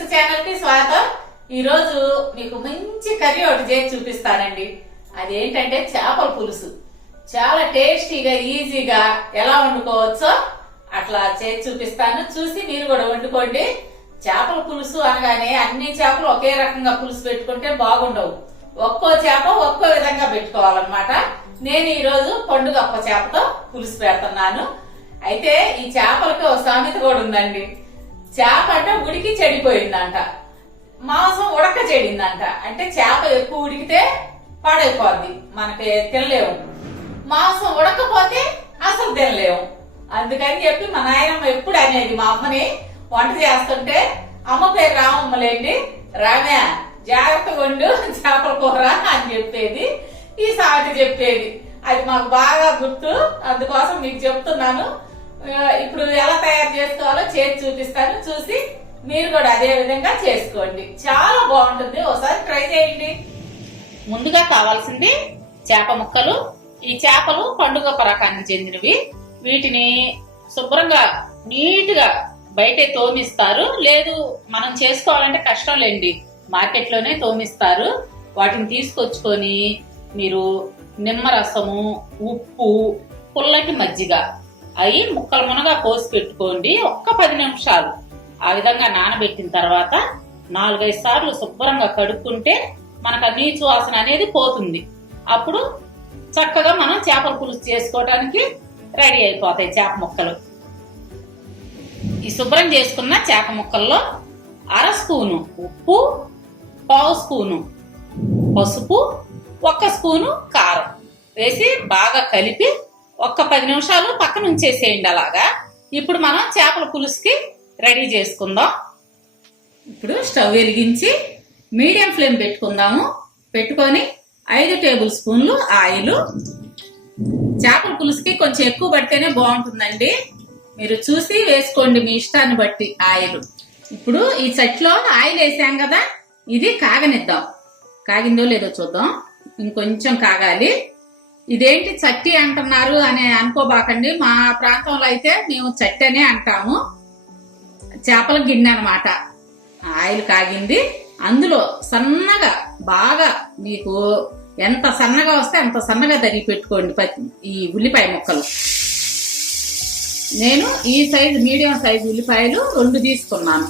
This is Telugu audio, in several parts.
పులుసు ఛానల్ కి స్వాగతం. ఈ రోజు మీకు మంచి కర్రీ ఒకటి చేసి చూపిస్తానండి. అదేంటంటే చేపల పులుసు. చాలా టేస్టీగా ఈజీగా ఎలా వండుకోవచ్చో అట్లా చేసి చూపిస్తాను. చూసి మీరు కూడా వండుకోండి. చేపల పులుసు అనగానే అన్ని చేపలు ఒకే రకంగా పులుసు పెట్టుకుంటే బాగుండవు. ఒక్కో చేప ఒక్కో విధంగా పెట్టుకోవాలన్నమాట. నేను ఈ రోజు పండుగప్ప చేపతో పులుసు పెడుతున్నాను. అయితే ఈ చేపలకి ఒక సామెత కూడా ఉందండి. చేప అంటే ఉడికి చెడిపోయిందంట, మాంసం ఉడక చెడిందంట. అంటే చేప ఎక్కువ ఉడికితే పాడైపోద్ది, మనకి తినలేము. మాంసం ఉడకపోతే అసలు తినలేము. అందుకని చెప్పి మా నాయనమ్మ ఎప్పుడు అనేది మా అమ్మని వంట చేస్తుంటే, అమ్మ పేరు రామమ్మలేండి, రామే జాగ్రత్తగా వండు చేపల కూర అని చెప్పేది. ఈ సామెత చెప్పేది. అది మాకు బాగా గుర్తు, అందుకోసం మీకు చెప్తున్నాను. ఇప్పుడు ఎలా తయారు చేసుకోవాలో చేసి చూపిస్తాను. చూసి మీరు కూడా అదే విధంగా చేసుకోండి. చాలా బాగుంటుంది, ఒకసారి ట్రై చేయండి. ముందుగా కావాల్సింది చేప ముక్కలు. ఈ చేపలు పండుగప్ప రకానికి చెందినవి. వీటిని శుభ్రంగా నీట్ గా బయటే తోమిస్తారు. లేదు మనం చేసుకోవాలంటే కష్టం లేండి, మార్కెట్ లోనే తోమిస్తారు. వాటిని తీసుకొచ్చుకొని మీరు నిమ్మరసము, ఉప్పు, పుల్లటి మజ్జిగ అవి ముక్కలు మునగా కోసి పెట్టుకోండి. ఒక్క 10 నిమిషాలు ఆ విధంగా నానబెట్టిన తర్వాత 4-5 సార్లు శుభ్రంగా కడుక్కుంటే మనకు ఆ నీచు వాసన అనేది పోతుంది. అప్పుడు చక్కగా మనం చేపల పులుసు చేసుకోవడానికి రెడీ అయిపోతాయి చేప ముక్కలు. ఈ శుభ్రం చేసుకున్న చేప ముక్కల్లో 1/2 స్పూను ఉప్పు, 1/4 స్పూను పసుపు, 1 స్పూను కారం వేసి బాగా కలిపి ఒక్క 10 నిమిషాలు పక్కన ఉంచేసేయండి అలాగా. ఇప్పుడు మనం చేపల పులుసుకి రెడీ చేసుకుందాం. ఇప్పుడు స్టవ్ వెలిగించి మీడియం ఫ్లేమ్ పెట్టుకుందాము. పెట్టుకొని 5 టేబుల్ స్పూన్లు ఆయిల్. చేపల పులుసుకి కొంచెం ఎక్కువ పడితేనే బాగుంటుందండి. మీరు చూసి వేసుకోండి మీ ఇష్టాన్ని బట్టి ఆయిల్. ఇప్పుడు ఈ చట్లో ఆయిల్ వేసాం కదా, ఇది కాగనిద్దాం. కాగిందో లేదో చూద్దాం. ఇంకొంచెం కాగాలి. ఇదేంటి చట్టి అంటున్నారు అని అనుకోబాకండి. మా ప్రాంతంలో అయితే మేము చట్టి అనే అంటాము. చేపల గిన్నె అనమాట. ఆయిల్ కాగింది. అందులో సన్నగా బాగా మీకు ఎంత సన్నగా వస్తే అంత సన్నగా తరిగి పెట్టుకోండి ఈ ఉల్లిపాయ ముక్కలు. నేను ఈ సైజు మీడియం సైజు ఉల్లిపాయలు 2 తీసుకున్నాను.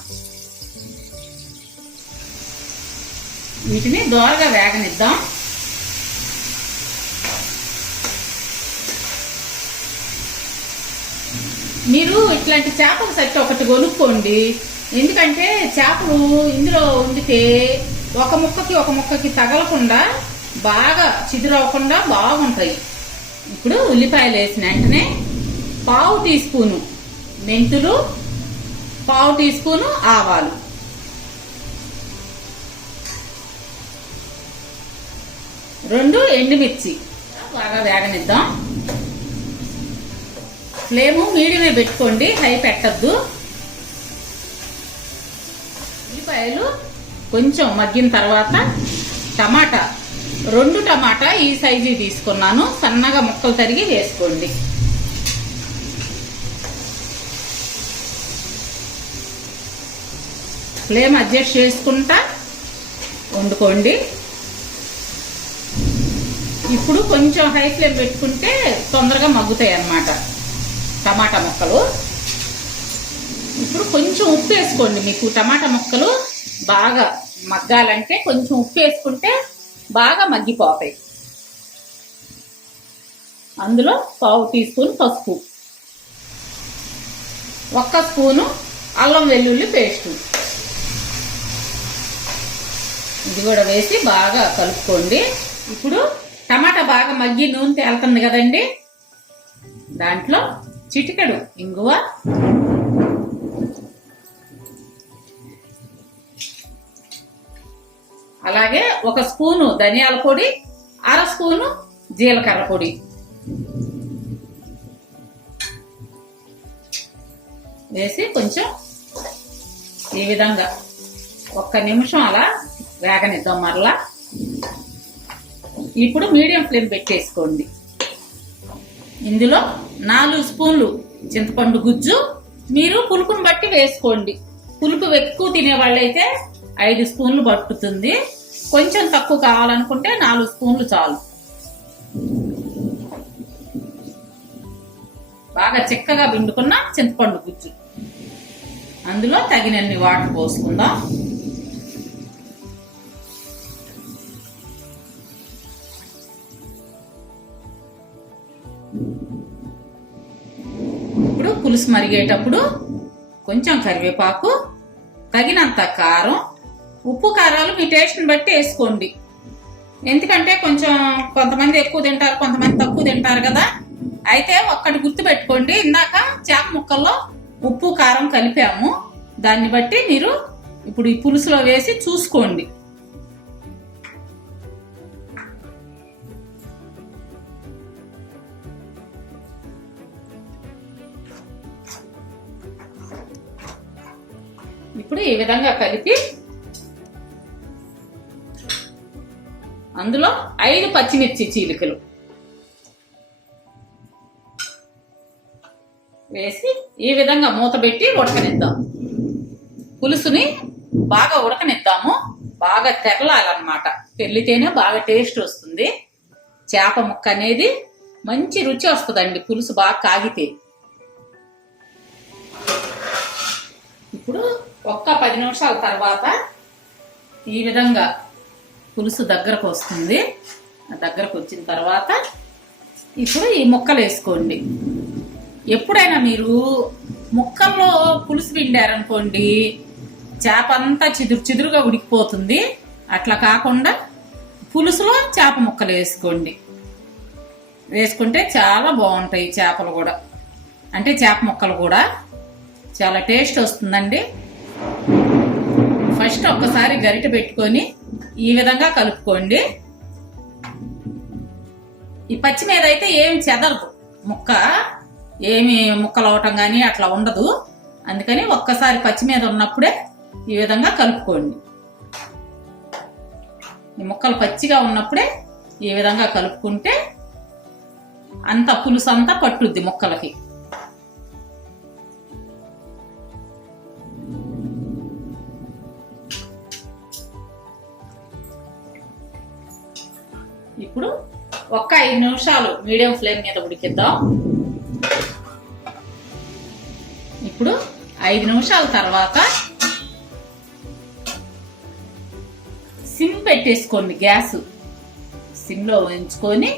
వీటిని దోరగా వేగనిద్దాం. మీరు ఇట్లాంటి చేపలు సట్టి ఒకటి కొనుక్కోండి. ఎందుకంటే చేపలు ఇందులో వండితే ఒక ముక్కకి తగలకుండా బాగా చిదురవకుండా బాగుంటాయి. ఇప్పుడు ఉల్లిపాయలు వేసిన వెంటనే 1/4 టీ స్పూను మెంతులు, 1/4 టీ స్పూను ఆవాలు, 2 ఎండుమిర్చి బాగా వేగనిద్దాం. ఫ్లేము మీడియమే పెట్టుకోండి, హై పెట్టద్దు. ఉల్లిపాయలు కొంచెం మగ్గిన తర్వాత టమాటా 2 టమాటా ఈ సైజు తీసుకున్నాను, సన్నగా ముక్కలు తరిగి వేసుకోండి. ఫ్లేమ్ అడ్జస్ట్ చేసుకుంటా వండుకోండి. ఇప్పుడు కొంచెం హై ఫ్లేమ్ పెట్టుకుంటే తొందరగా మగ్గుతాయి అన్నమాట టమాటా ముక్కలు. ఇప్పుడు కొంచెం ఉప్పు వేసుకోండి. మీకు టమాటా ముక్కలు బాగా మగ్గాలంటే కొంచెం ఉప్పు వేసుకుంటే బాగా మగ్గిపోతాయి. అందులో 1/4 టీ స్పూన్ పసుపు, 1 స్పూను అల్లం వెల్లుల్లి పేస్టు ఇది కూడా వేసి బాగా కలుపుకోండి. ఇప్పుడు టమాటా బాగా మగ్గి నూనె తేలుతుంది కదండి, దాంట్లో చిటికెడు ఇంగువ, అలాగే 1 స్పూను ధనియాల పొడి, 1/2 స్పూను జీలకర్ర పొడి వేసి కొంచెం ఈ విధంగా 1 నిమిషం అలా వేగనిద్దాం మరలా. ఇప్పుడు మీడియం ఫ్లేమ్ పెట్టేసుకోండి. ఇందులో 4 స్పూన్లు చింతపండు గుజ్జు, మీరు పులుపుని బట్టి వేసుకోండి. పులుపు ఎక్కువ తినే వాళ్ళైతే 5 స్పూన్లు పట్టుతుంది. కొంచెం తక్కువ కావాలనుకుంటే 4 స్పూన్లు చాలు. బాగా చిక్కగా పిండుకున్న చింతపండు గుజ్జు, అందులో తగినన్ని వాటర్ పోసుకుందాం. ఇప్పుడు పులుసు మరిగేటప్పుడు కొంచెం కరివేపాకు, తగినంత కారం, ఉప్పు కారాలు మీ టేస్ట్ని బట్టి వేసుకోండి. ఎందుకంటే కొంచెం కొంతమంది ఎక్కువ తింటారు, కొంతమంది తక్కువ తింటారు కదా. అయితే ఒక్కటి గుర్తు పెట్టుకోండి, ఇందాక చేప ముక్కల్లో ఉప్పు కారం కలిపాము, దాన్ని బట్టి మీరు ఇప్పుడు ఈ పులుసులో వేసి చూసుకోండి. ఇప్పుడు ఈ విధంగా కలిపి అందులో 5 పచ్చిమిర్చి చీలికలు వేసి ఈ విధంగా మూత పెట్టి ఉడకనిద్దాం. పులుసుని బాగా ఉడకనిద్దాము, బాగా తెరలాలన్నమాట. తెరిలితేనే బాగా టేస్ట్ వస్తుంది. చేప ముక్క అనేది మంచి రుచి వస్తుందండి పులుసు బాగా కాగితే. ఇప్పుడు ఒక్క 10 నిమిషాల తర్వాత ఈ విధంగా పులుసు దగ్గరకు వస్తుంది. దగ్గరకు వచ్చిన తర్వాత ఇప్పుడు ఈ ముక్కలు వేసుకోండి. ఎప్పుడైనా మీరు ముక్కల్లో పులుసు పిండారనుకోండి, చేప అంతా చిదురుగా ఉడికిపోతుంది. అట్లా కాకుండా పులుసులో చేప ముక్కలు వేసుకోండి. వేసుకుంటే చాలా బాగుంటాయి చేపలు కూడా, అంటే చేప ముక్కలు కూడా చాలా టేస్ట్ వస్తుందండి. ఫస్ట్ ఒక్కసారి గరిటె పెట్టుకొని ఈ విధంగా కలుపుకోండి. ఈ పచ్చి మీద అయితే ఏమి చెదరదు, ముక్క ఏమి ముక్కలు అవటం కానీ అట్లా ఉండదు. అందుకని ఒక్కసారి పచ్చి మీద ఉన్నప్పుడే ఈ విధంగా కలుపుకోండి. ఈ ముక్కలు పచ్చిగా ఉన్నప్పుడే ఈ విధంగా కలుపుకుంటే అంత పులుసు అంతా పట్టుద్ది ముక్కలకి. ఇప్పుడు ఒక్క 5 నిమిషాలు మీడియం ఫ్లేమ్ మీద ఉడికిద్దాం. ఇప్పుడు 5 నిమిషాల తర్వాత సిమ్ పెట్టేసుకోండి. గ్యాస్ సిమ్లో ఉంచుకొని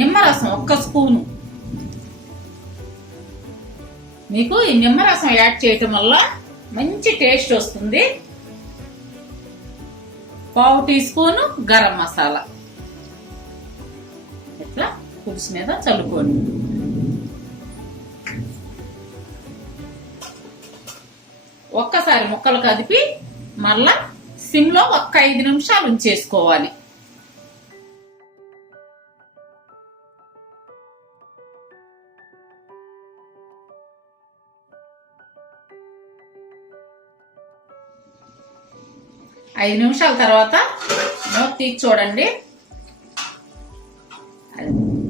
నిమ్మరసం 1 స్పూను, మీకు ఈ నిమ్మరసం యాడ్ చేయటం వల్ల మంచి టేస్ట్ వస్తుంది. 1/2 టీ స్పూను గరం మసాలా ఇట్లా పులుసు మీద చల్లుకోండి. ఒక్కసారి ముక్కలు కదిపి మళ్ళా సిమ్లో ఒక్క 5 నిమిషాలు ఉంచేసుకోవాలి. ఐదు నిమిషాల తర్వాత మూత తీసి చూడండి,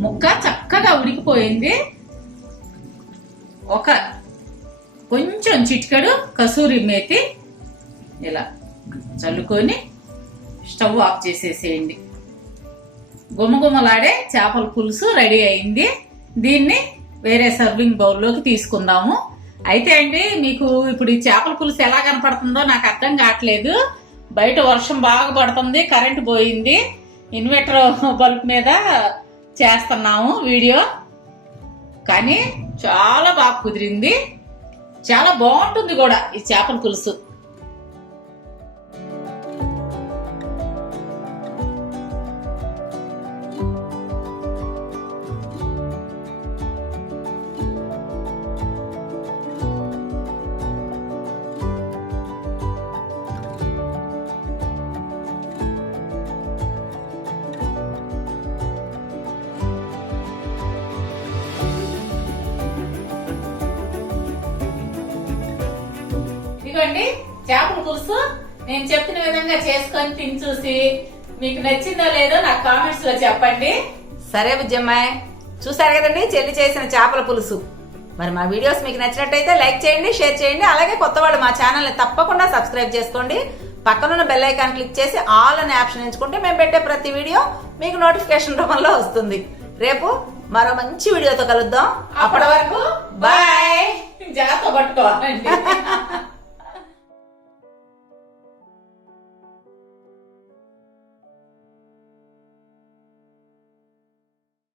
ముక్క చక్కగా ఉడికిపోయింది. ఒక కొంచెం చిటికెడు కసూరి మేతి ఇలా చల్లుకొని స్టవ్ ఆఫ్ చేసేసేయండి. గుమగుమలాడే చేపల పులుసు రెడీ అయింది. దీన్ని వేరే సర్వింగ్ బౌల్లోకి తీసుకుందాము. అయితే అండి, మీకు ఇప్పుడు ఈ చేపల పులుసు ఎలా కనపడుతుందో నాకు అర్థం కావట్లేదు. బయట వర్షం బాగా పడుతుంది, కరెంటు పోయింది, ఇన్వర్టర్ బల్బ్ మీద చేస్తున్నాము వీడియో. కానీ చాలా బాగా కుదిరింది, చాలా బాగుంటుంది కూడా ఈ చేపల పులుసు. ఇదిగోండి చేపల పులుసు. నేను చెప్పిన విధంగా చేసుకొని తిని చూసి మీకు నచ్చిందో లేదో నాకు కామెంట్స్ లో చెప్పండి. సరే బుజ్జమ్మాయి, చూసారు కదండి చెల్లి చేసిన చేపల పులుసు. మరి మా వీడియోస్ మీకు నచ్చినట్టయితే లైక్ చేయండి, షేర్ చేయండి. అలాగే కొత్త వాళ్ళు మా ఛానల్ని తప్పకుండా సబ్స్క్రైబ్ చేసుకోండి. పక్కనున్న బెల్ ఐకాన్ క్లిక్ చేసి ఆల్ అనే ఆప్షన్ ఎంచుకుంటే మేము పెట్టే ప్రతి వీడియో మీకు నోటిఫికేషన్ రూపంలో వస్తుంది. రేపు మరో మంచి వీడియోతో కలుద్దాం. అప్పటి వరకు బాయ్. జాగ్రత్త పట్టుకోవాలండి.